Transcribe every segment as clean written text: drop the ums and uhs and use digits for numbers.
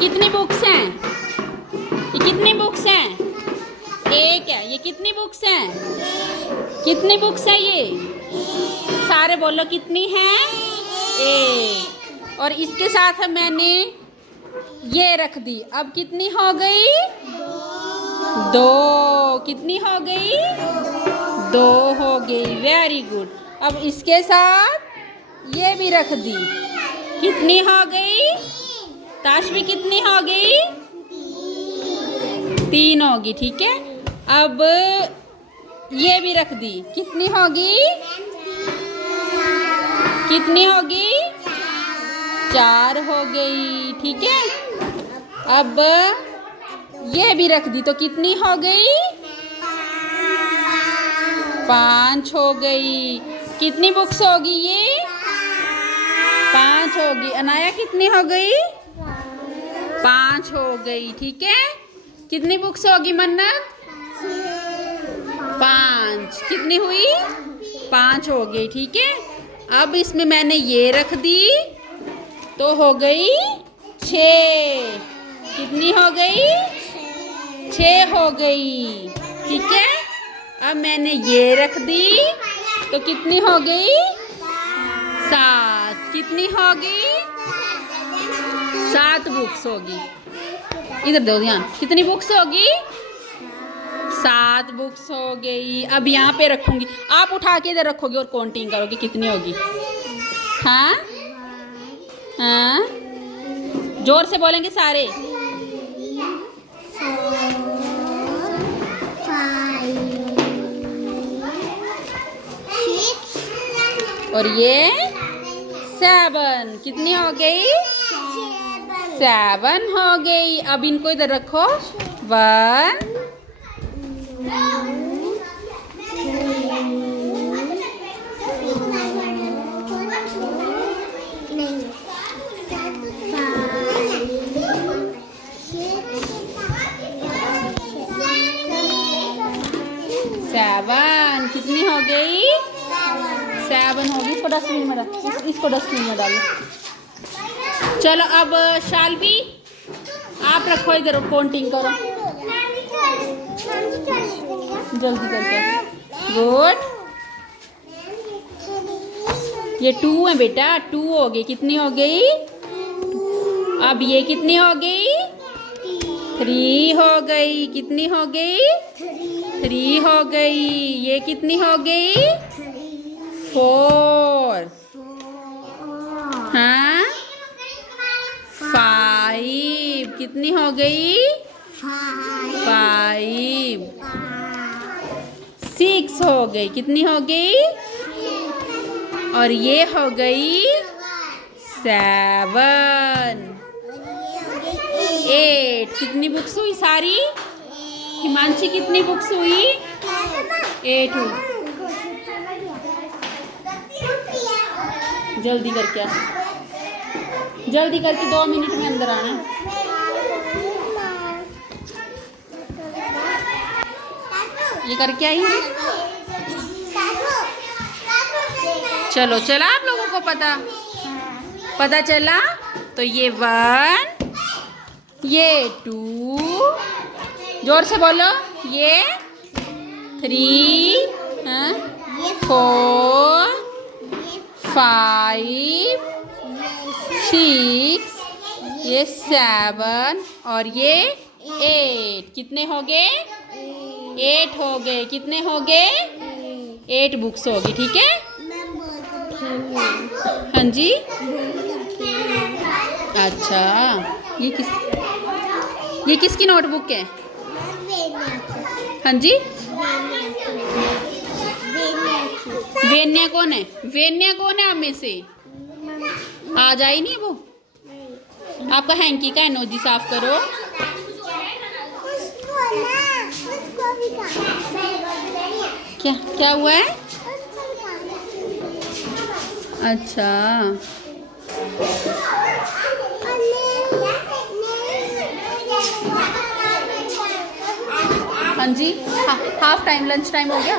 कितनी बुक्स हैं? ये कितनी बुक्स हैं? एक है। ये कितनी बुक्स हैं? कितनी बुक्स है ये? सारे बोलो कितनी हैं? एक। और इसके साथ मैंने ये रख दी। अब कितनी हो गई? दो। कितनी हो गई? दो हो गई। Very good. अब इसके साथ ये भी रख दी। कितनी हो गई? ताशवी कितनी हो गई? तीन होगी। ठीक है। अब ये भी रख दी। कितनी होगी? कितनी होगी? चार हो गई। ठीक है। अब ये भी रख दी तो कितनी हो गई? पांच हो गई। कितनी बुक्स होगी ये? पांच होगी। अनाया कितनी हो गई? पांच हो गई। ठीक है। कितनी बुक्स होगी मन्नत? पांच। कितनी हुई? पांच हो गई। ठीक है। अब इसमें मैंने ये रख दी तो हो गई छः। कितनी हो गई? छः हो गई। ठीक है। अब मैंने ये रख दी तो कितनी हो गई? सात। कितनी होगी? सात बुक्स होगी। इधर दो ध्यान। कितनी बुक्स होगी? सात बुक्स हो गई। अब यहाँ पे रखूंगी। आप उठा के इधर रखोगे और काउंटिंग करोगे कितनी होगी। हाँ हाँ, जोर से बोलेंगे सारे। और ये सेवन। कितनी हो गई? सेवन हो गई। अब इनको इधर रखो। One, seven. कितनी हो गई? सेवन होगी। इसको डस्टबिन में डालो। इसको डस्टबिन में डालो। चलो अब शालवी आप रखो इधर काउंटिंग करो जल्दी करके। गुड। ये टू है बेटा। टू हो गई। कितनी हो गई? अब ये कितनी हो गई? थ्री हो गई। कितनी हो गई? थ्री हो गई। ये कितनी हो गई? फोर। हाँ, फाइव। कितनी हो गई? फाइव। सिक्स हो गई। कितनी हो गई? और ये हो गई सेवन। एट। कितनी बुक्स हुई सारी? हिमांशी कितनी बुक्स हुई? एट हुई। जल्दी करके आ। जल्दी करके 2 मिनट में अंदर आना। ये करके आई है। चलो चला आप लोगों को पता चला। तो ये वन, ये टू, जोर से बोलो, ये थ्री, फोर, फाइव, सिक्स, ये सेवन और ये एट। कितने हो गए? 8 हो गए। कितने हो गए? 8 बुक्स हो गई। ठीक है। हाँ जी। अच्छा, ये किसकी नोटबुक है? हाँ जी। वेन्या कौन है? वेन्या कौन है आप में से? आ जाए नहीं वो। आपका हैंकी का है। नोजी साफ करो। क्या हुआ है? अच्छा, हाँ जी। हाफ टाइम, लंच टाइम हो गया।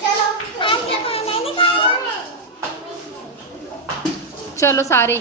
चलो चलो सारे